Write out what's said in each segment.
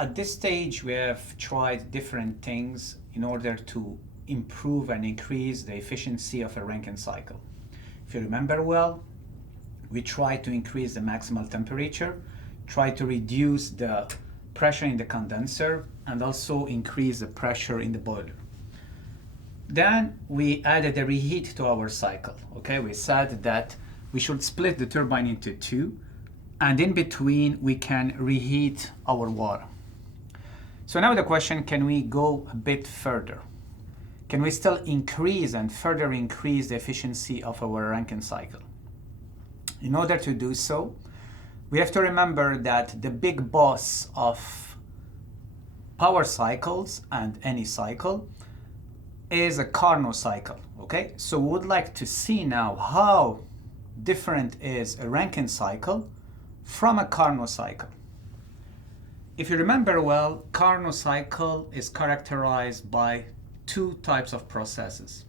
at this stage, we have tried different things in order to improve and increase the efficiency of a Rankine cycle. If you remember well, we tried to increase the maximal temperature, try to reduce the pressure in the condenser, and also increase the pressure in the boiler. Then we added a reheat to our cycle. Okay, we said that we should split the turbine into two, and in between we can reheat our water. So now the question, can we go a bit further? Can we still increase and further increase the efficiency of our Rankine cycle? In order to do so, we have to remember that the big boss of power cycles and any cycle is a Carnot cycle, okay? So we would like to see now how different is a Rankine cycle from a Carnot cycle. If you remember well, Carnot cycle is characterized by two types of processes.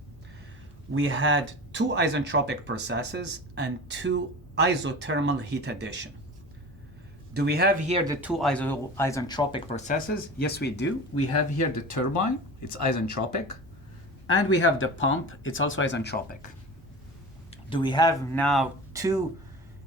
We had two isentropic processes and two isothermal heat addition. Do we have here the two isentropic processes? Yes, we do. We have here the turbine, it's isentropic, and we have the pump, it's also isentropic. Do we have now two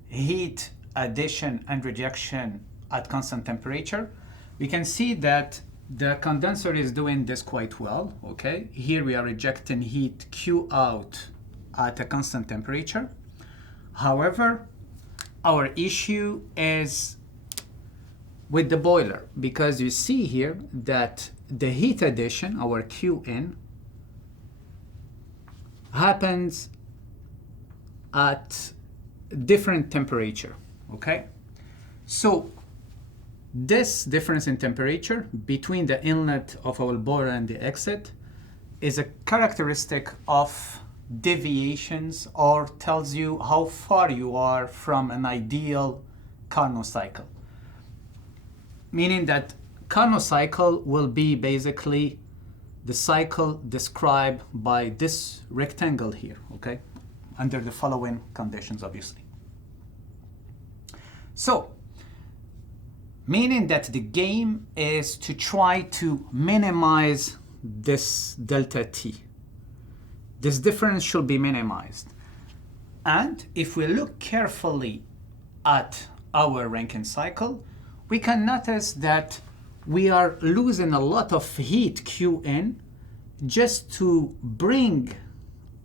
heat addition and rejection at constant temperature? We can see that the condenser is doing this quite well, okay? Here we are rejecting heat Q out at a constant temperature. However, our issue is with the boiler, because you see here that the heat addition, our Q in, happens at different temperature, okay? So this difference in temperature between the inlet of our boiler and the exit is a characteristic of deviations, or tells you how far you are from an ideal Carnot cycle. Meaning that Carnot cycle will be basically the cycle described by this rectangle here, okay? Under the following conditions, obviously. So, meaning that the game is to try to minimize this delta T. This difference should be minimized. And if we look carefully at our Rankine cycle, we can notice that we are losing a lot of heat Q in just to bring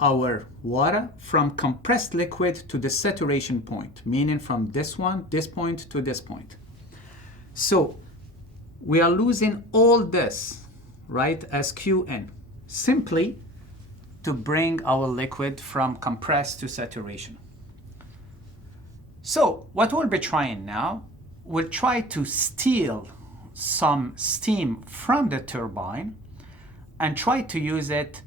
our water from compressed liquid to the saturation point, meaning from this point to this point. So we are losing all this, right, as Qn, simply to bring our liquid from compressed to saturation. So what we'll be trying now, we'll try to steal some steam from the turbine and try to use it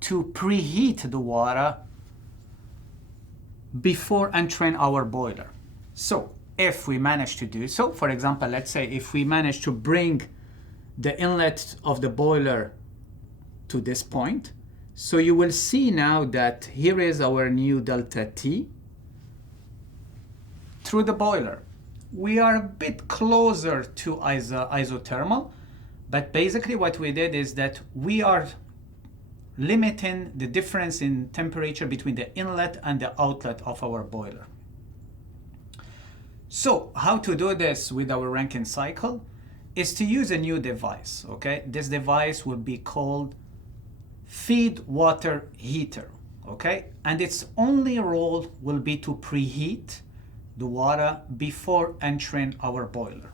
to preheat the water before entering our boiler. So if we manage to do so, for example, let's say if we manage to bring the inlet of the boiler to this point, so you will see now that here is our new delta T through the boiler. We are a bit closer to isothermal, but basically what we did is that we are limiting the difference in temperature between the inlet and the outlet of our boiler. So how to do this with our Rankine cycle is to use a new device, okay? This device will be called feed water heater, okay? And its only role will be to preheat the water before entering our boiler.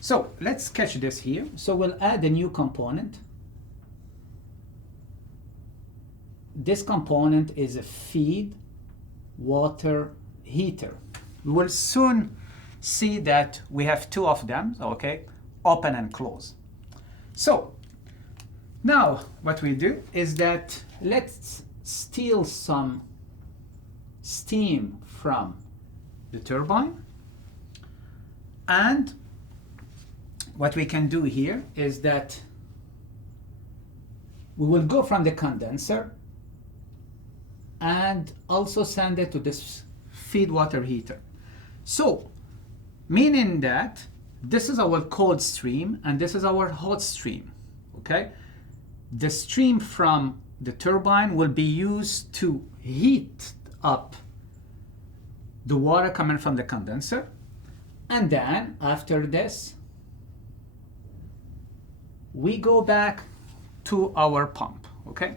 So let's sketch this here. So we'll add a new component. This component is a feed water heater. We will soon see that we have two of them, okay? Open and close. So now what we do is that let's steal some steam from the turbine, and what we can do here is that we will go from the condenser and also send it to this feed water heater. So meaning that this is our cold stream and this is our hot stream, okay? The stream from the turbine will be used to heat up the water coming from the condenser. And then after this, we go back to our pump, okay?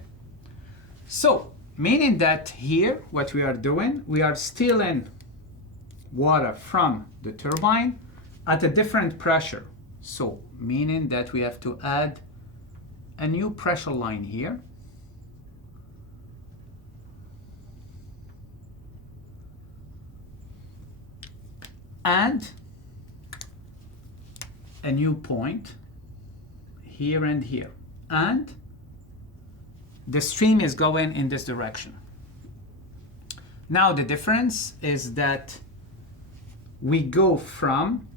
So, meaning that here, what we are doing, we are stealing water from the turbine at a different pressure. So, meaning that we have to add a new pressure line here. And a new point here and here. And the stream is going in this direction. Now the difference is that we go from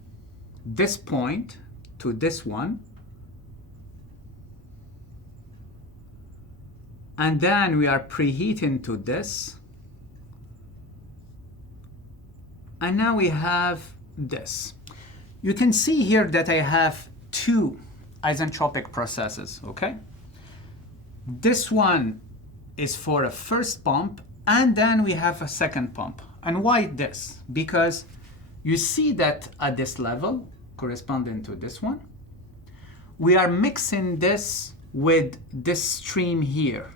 this point to this one, and then we are preheating to this, and now we have this. You can see here that I have two isentropic processes, okay? This one is for a first pump, and then we have a second pump. And why this? Because you see that at this level, corresponding to this one, we are mixing this with this stream here.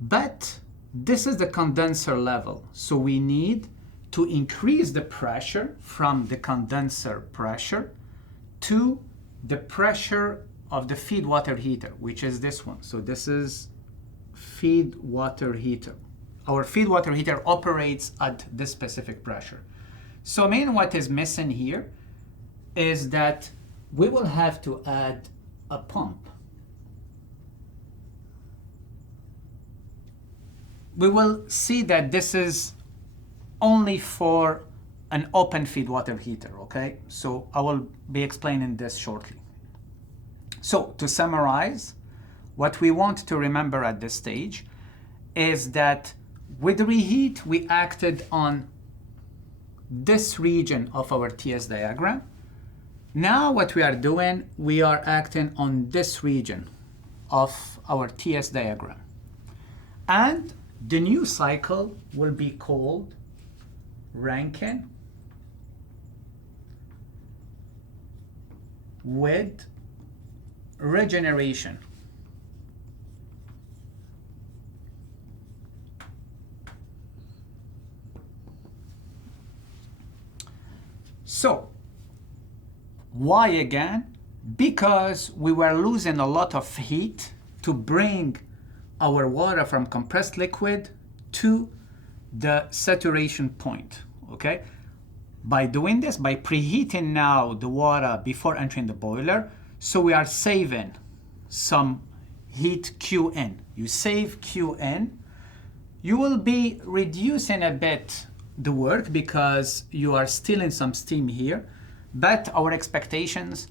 But this is the condenser level, so we need to increase the pressure from the condenser pressure to the pressure of the feed water heater, which is this one. So this is feed water heater. Our feed water heater operates at this specific pressure. So what is missing here is that we will have to add a pump. We will see that this is only for an open feed water heater, okay? So I will be explaining this shortly. So to summarize, what we want to remember at this stage is that with reheat, we acted on this region of our TS diagram. Now what we are doing, we are acting on this region of our TS diagram. And the new cycle will be called Rankine with regeneration. So, why again? Because we were losing a lot of heat to bring our water from compressed liquid to the saturation point, okay? By doing this, by preheating now the water before entering the boiler, so we are saving some heat Qn. You save Qn, you will be reducing a bit the work because you are stealing some steam here, but our expectations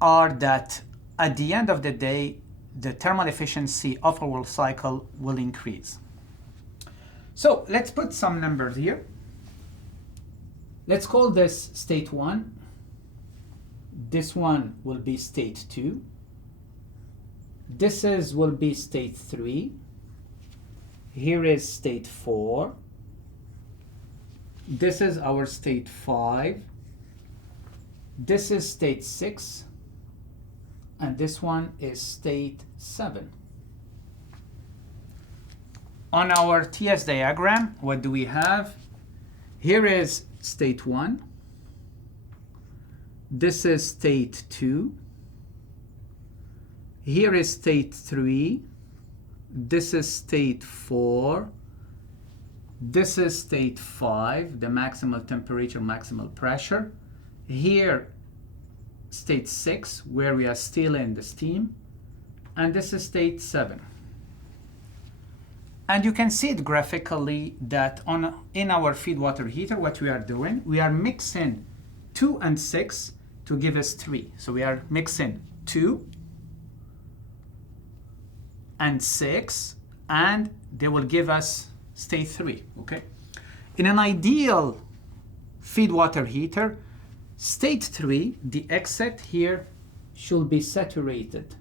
are that at the end of the day, the thermal efficiency of our cycle will increase. So let's put some numbers here. Let's call this state 1. This one will be state 2. This will be state 3. Here is state 4. This is our state 5. This is state 6. And this one is state 7. On our TS diagram, what do we have? Here is state 1. This is state 2. Here is state 3. This is state 4. This is state 5, the maximal temperature, maximal pressure. Here, state 6, where we are stealing the steam. And this is state 7. And you can see it graphically that in our feed water heater, what we are doing, we are mixing 2 and 6 to give us 3. So we are mixing 2 and 6, and they will give us state 3, okay? In an ideal feed water heater, State 3, the exit here should be saturated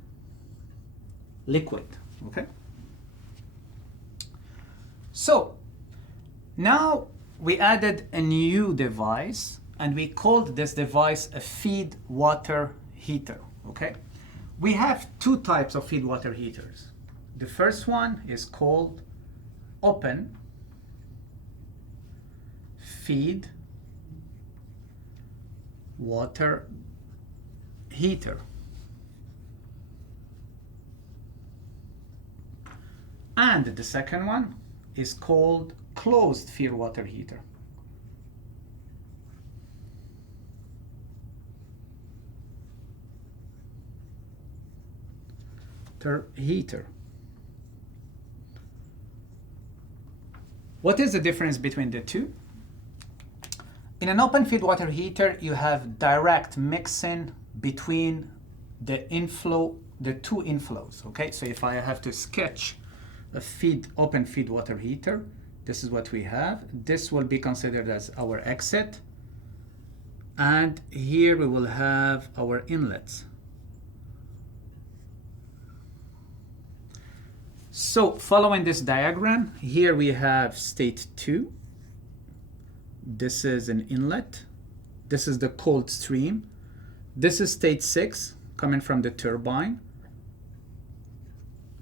liquid, okay? So now we added a new device and we called this device a feed water heater, okay? We have two types of feed water heaters. The first one is called open feed water heater. And the second one is called closed feed water heater. Heater. What is the difference between the two? In an open feed water heater, you have direct mixing between the two inflows, okay? So if I have to sketch a open feed water heater, this is what we have. This will be considered as our exit. And here we will have our inlets. So following this diagram, here we have state 2. This is an inlet. This is the cold stream. This is state 6 coming from the turbine.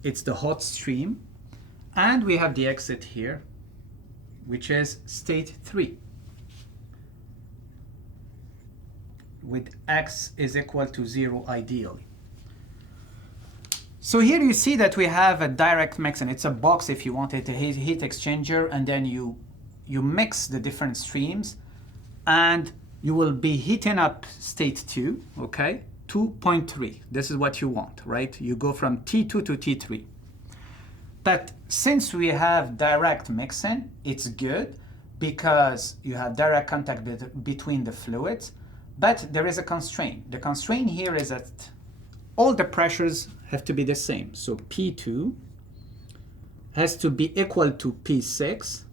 It's the hot stream. And we have the exit here, which is state 3, with x is equal to 0 ideally. So here you see that we have a direct mix, and it's a box if you want it, a heat exchanger, and then you mix the different streams, and you will be heating up state 2, okay, 2.3. This is what you want, right? You go from T2 to T3. But since we have direct mixing, it's good because you have direct contact between the fluids, but there is a constraint. The constraint here is that all the pressures have to be the same. So P2 has to be equal to P6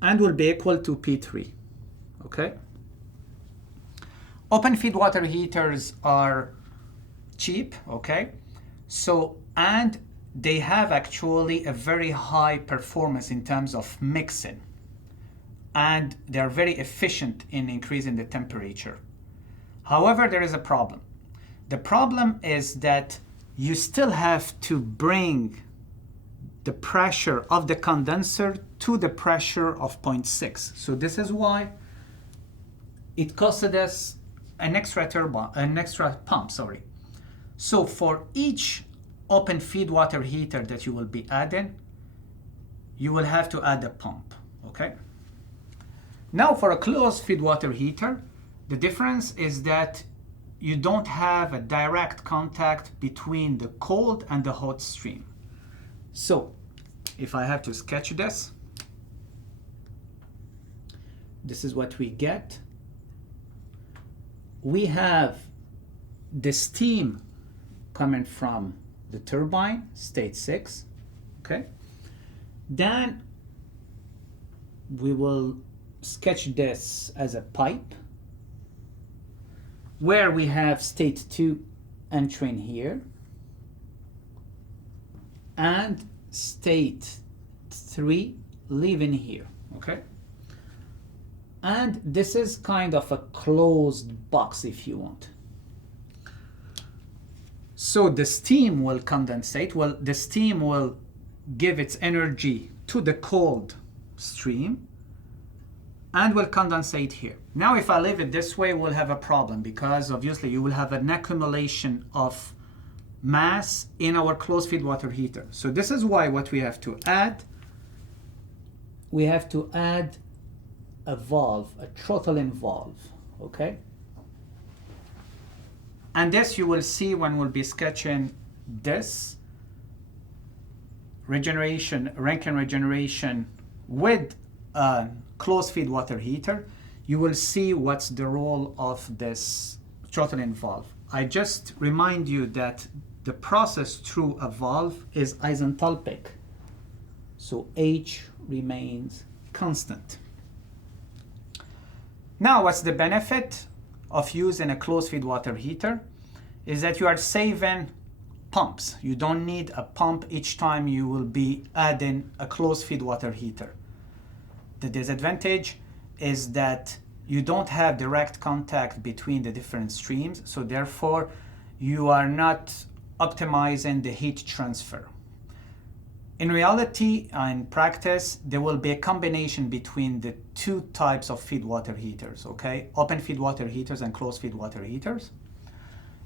and will be equal to P3, okay? Open feed water heaters are cheap, okay? So, and they have actually a very high performance in terms of mixing, and they're very efficient in increasing the temperature. However, there is a problem. The problem is that you still have to bring the pressure of the condenser to the pressure of 0.6. So this is why it costed us an extra pump, sorry. So for each open feed water heater that you will be adding, you will have to add a pump, okay? Now for a closed feed water heater, the difference is that you don't have a direct contact between the cold and the hot stream. So if I have to sketch this, this is what we get. We have the steam coming from the turbine, state 6, okay? Then we will sketch this as a pipe where we have state 2 entering here and state 3 leaving here, okay? And this is kind of a closed box if you want. So the steam will condensate. Well, the steam will give its energy to the cold stream and will condensate here. Now, if I leave it this way, we'll have a problem because obviously you will have an accumulation of mass in our closed feed water heater. So this is why what we have to add a valve, a throttling valve, okay? And this you will see when we'll be sketching this Rankine regeneration with a closed feed water heater. You will see what's the role of this throttling valve. I just remind you that the process through a valve is isenthalpic, so H remains constant. Now, what's the benefit of using a closed feed water heater is that you are saving pumps. You don't need a pump each time you will be adding a closed feed water heater. The disadvantage is that you don't have direct contact between the different streams, so therefore you are not optimizing the heat transfer. In reality, in practice, there will be a combination between the two types of feed water heaters, okay? Open feed water heaters and closed feed water heaters.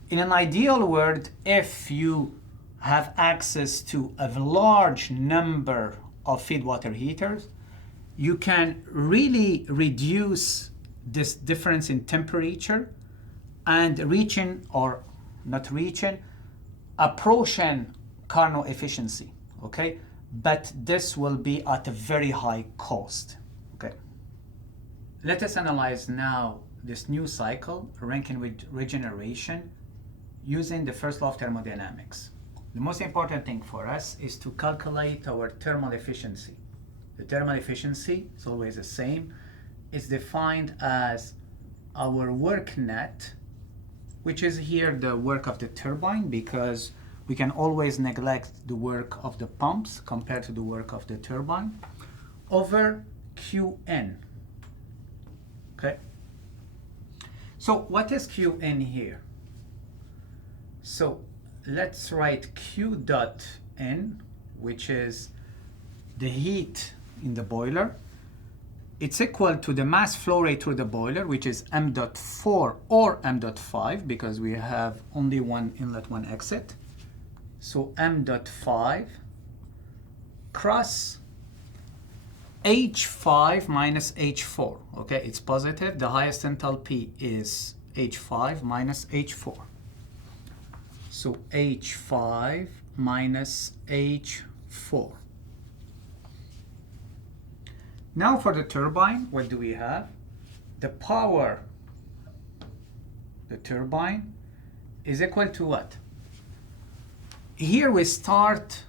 In an ideal world, if you have access to a large number of feed water heaters, you can really reduce this difference in temperature and approaching Carnot efficiency, okay? But this will be at a very high cost, okay? Let us analyze now this new cycle, Rankine regeneration, using the first law of thermodynamics. The most important thing for us is to calculate our thermal efficiency. The thermal efficiency is always the same. It's defined as our work net, which is here the work of the turbine, because we can always neglect the work of the pumps compared to the work of the turbine, over Qn. Okay? So what is Qn here? So let's write Q dot N, which is the heat in the boiler. It's equal to the mass flow rate through the boiler, which is m dot 4 or m dot 5, because we have only one inlet, one exit. So m dot 5 cross H5 minus H4. Okay, it's positive. The highest enthalpy is H5 minus H4. So H5 minus H4. Now for the turbine, what do we have? The power, the turbine, is equal to what? Here we start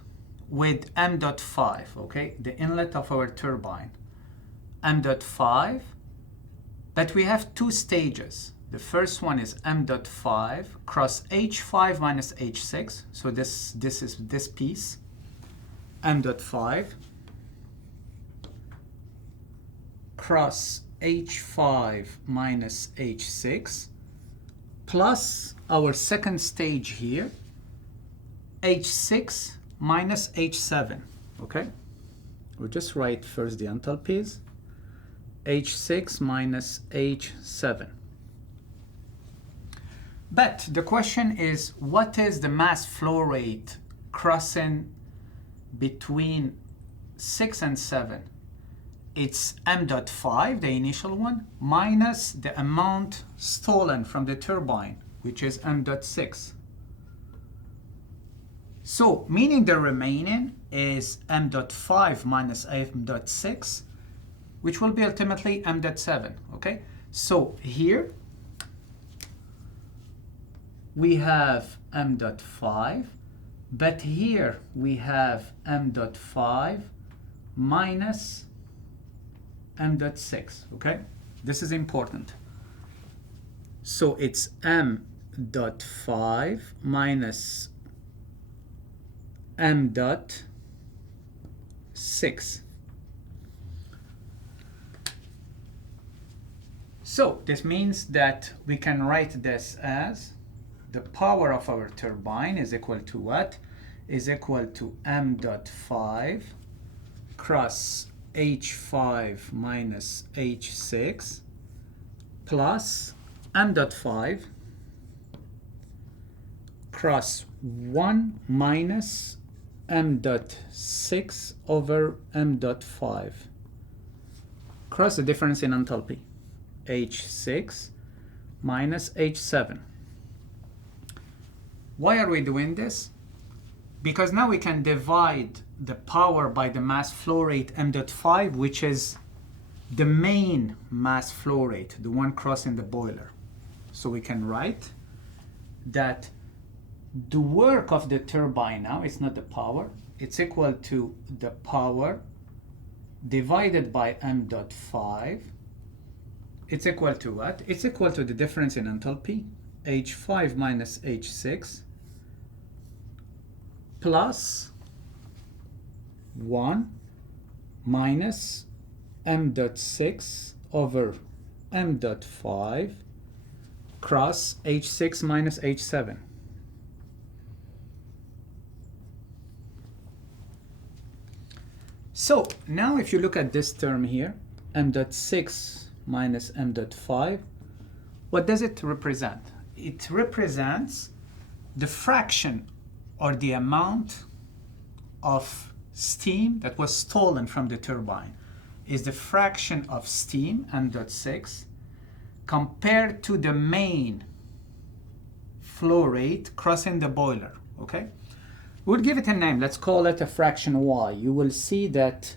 with m dot 5, okay? The inlet of our turbine, m dot 5, but we have two stages. The first one is m dot 5 cross H5 minus H6. So this is this piece, m dot 5 cross H5 minus H6 plus our second stage here, H6 minus H7, okay? We'll just write first the enthalpies, H6 minus H7. But the question is, what is the mass flow rate crossing between 6 and 7? It's m dot 5, the initial one, minus the amount stolen from the turbine, which is m dot 6. So, meaning the remaining is m dot 5 minus m dot 6, which will be ultimately m dot 7, okay? So here we have m dot 5, but here we have m dot 5 minus m dot 6, okay? This is important. So it's m dot 5 minus m dot 6. So this means that we can write this as the power of our turbine is equal to what? Is equal to m dot 5 cross H5 minus H6 plus m dot 5 cross 1 minus m dot 6 over m dot 5. Cross the difference in enthalpy, H6 minus H7. Why are we doing this? Because now we can divide the power by the mass flow rate m dot 5, which is the main mass flow rate, the one crossing the boiler. So we can write that the work of the turbine now, it's not the power, it's equal to the power divided by m dot 5 it's equal to what? It's equal to the difference in enthalpy, H5 minus H6, plus 1 minus m dot 6 over m dot 5 cross H6 minus H7. So now if you look at this term here, m dot 6 minus m dot 5, what does it represent? It represents the fraction or the amount of steam that was stolen from the turbine. Is the fraction of steam, m dot 6, compared to the main flow rate crossing the boiler, okay? We'll give it a name. Let's call it a fraction y. You will see that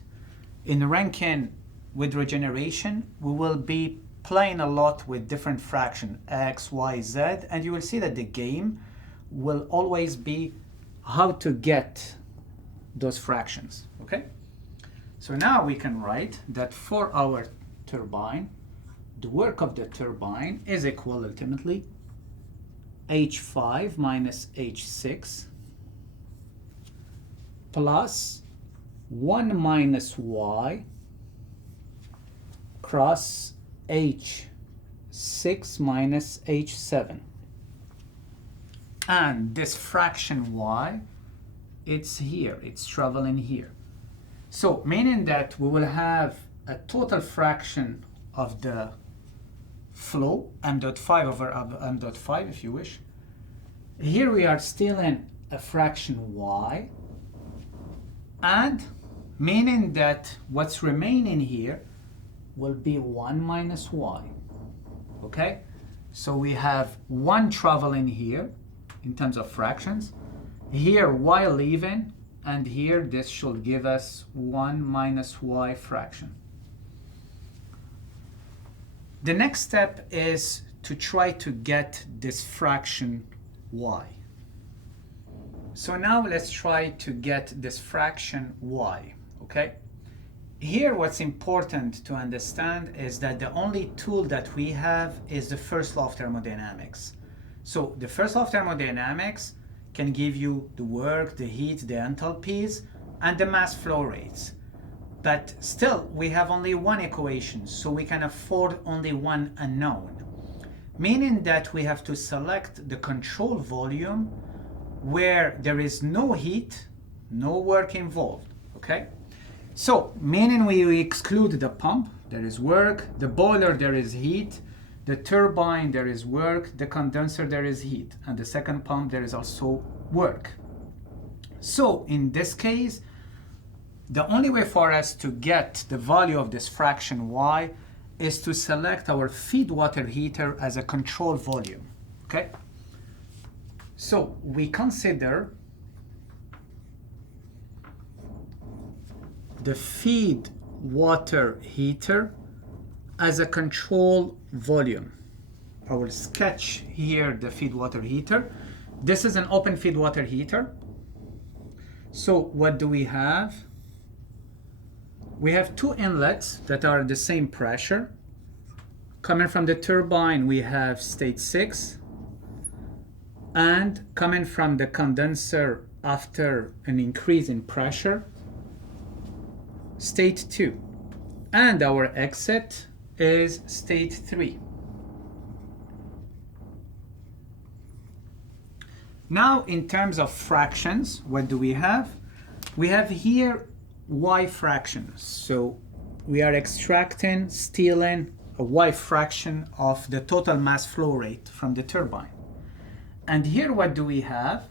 in Rankine with regeneration, we will be playing a lot with different fractions, x, y, z, and you will see that the game will always be how to get those fractions, okay? So now we can write that for our turbine, the work of the turbine is equal ultimately H5 minus H6 plus 1 minus y cross H6 minus H7. And this fraction y, it's here, it's traveling here. So meaning that we will have a total fraction of the flow, m dot 5 over m dot 5 if you wish. Here we are still in a fraction y, and meaning that what's remaining here will be 1 minus y, okay? So we have 1 traveling here in terms of fractions, here y leaving, and here this should give us 1 minus y fraction. The next step is to try to get this fraction y. So now let's try to get this fraction y, okay? Here what's important to understand is that the only tool that we have is the first law of thermodynamics. So the first law of thermodynamics can give you the work, the heat, the enthalpies, and the mass flow rates. But still, we have only one equation, so we can afford only one unknown. Meaning that we have to select the control volume where there is no heat, no work involved, okay? So, meaning we exclude the pump, there is work, the boiler, there is heat, the turbine, there is work, the condenser, there is heat, and the second pump, there is also work. So, in this case, the only way for us to get the value of this fraction y is to select our feed water heater as a control volume, okay? So, we consider the feed water heater as a control volume. I will sketch here the feed water heater. This is an open feed water heater. So what do we have? We have 2 inlets that are the same pressure. Coming from the turbine, we have state 6. And coming from the condenser after an increase in pressure, state 2. And our exit is state 3. Now, in terms of fractions, what do we have? We have here y fractions. So we are extracting, stealing a y fraction of the total mass flow rate from the turbine. And here what do we have?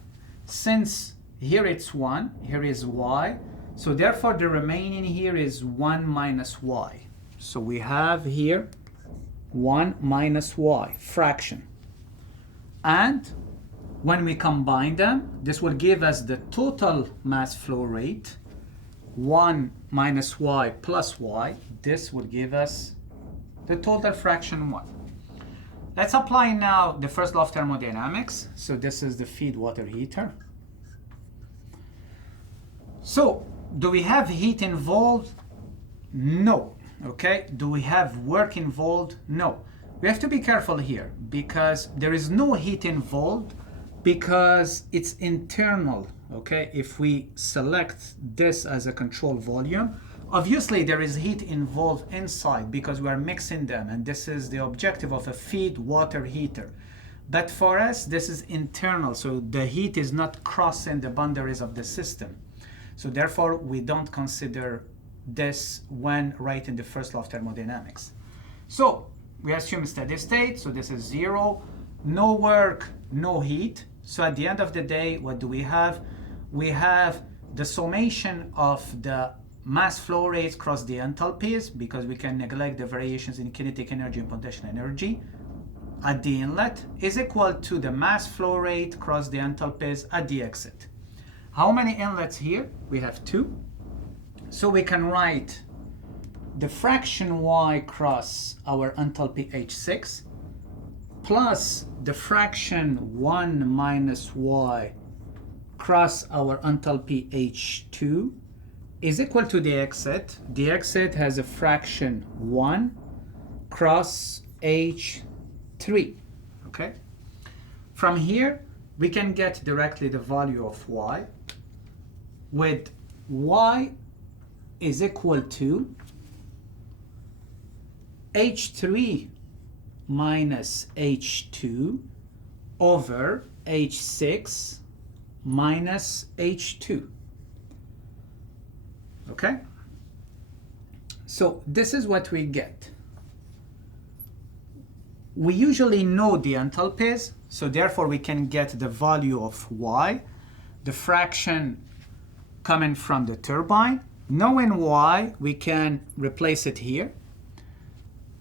Since here it's 1, here is y, so therefore the remaining here is 1 minus y. So we have here 1 minus y fraction. And when we combine them, this will give us the total mass flow rate, 1 minus y plus y. This will give us the total fraction 1. Let's apply now the first law of thermodynamics. So this is the feed water heater. So do we have heat involved? No. Okay, do we have work involved? No. We have to be careful here because there is no heat involved because it's internal. Okay, if we select this as a control volume, obviously there is heat involved inside because we are mixing them, and this is the objective of a feed water heater. But for us, this is internal, so the heat is not crossing the boundaries of the system. So therefore, we don't consider this when writing the first law of thermodynamics. So we assume steady state, so this is 0, no work, no heat. So at the end of the day, what do we have? We have the summation of the mass flow rates cross the enthalpies, because we can neglect the variations in kinetic energy and potential energy at the inlet, is equal to the mass flow rate cross the enthalpies at the exit. How many inlets here? We have 2. So we can write the fraction y cross our enthalpy H6 plus the fraction 1 minus y cross our enthalpy H2 is equal to the exit. The exit has a fraction 1 cross H3. Okay? From here, we can get directly the value of y, with y is equal to H3 minus H2 over H6 minus H2. Okay? So this is what we get. We usually know the enthalpies, so therefore we can get the value of y, the fraction coming from the turbine. Knowing y, we can replace it here.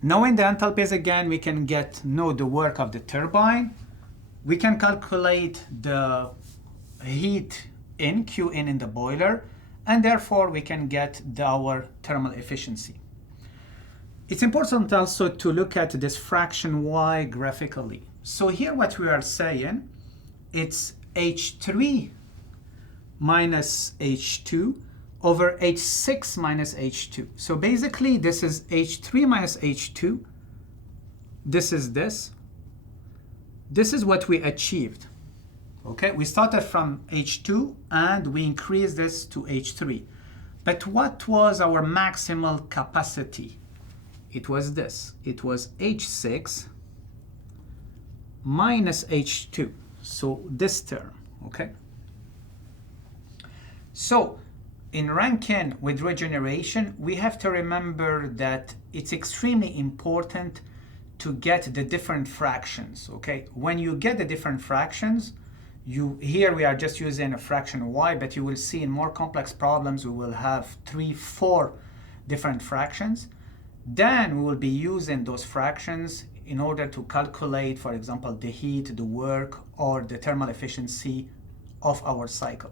Knowing the enthalpies again, we can know the work of the turbine. We can calculate the heat in, Q in the boiler, and therefore we can get our thermal efficiency. It's important also to look at this fraction y graphically. So here what we are saying, it's H3 minus H2 over H6 minus H2. So basically this is H3 minus H2. This is this. This is what we achieved. Okay, we started from H2 and we increased this to H3. But what was our maximal capacity? It was this. It was H6 minus H2. So this term, okay? So in Rankine with regeneration, we have to remember that it's extremely important to get the different fractions, okay? When you get the different fractions, here we are just using a fraction y, but you will see in more complex problems we will have 3, 4 different fractions. Then we will be using those fractions in order to calculate, for example, the heat, the work, or the thermal efficiency of our cycle.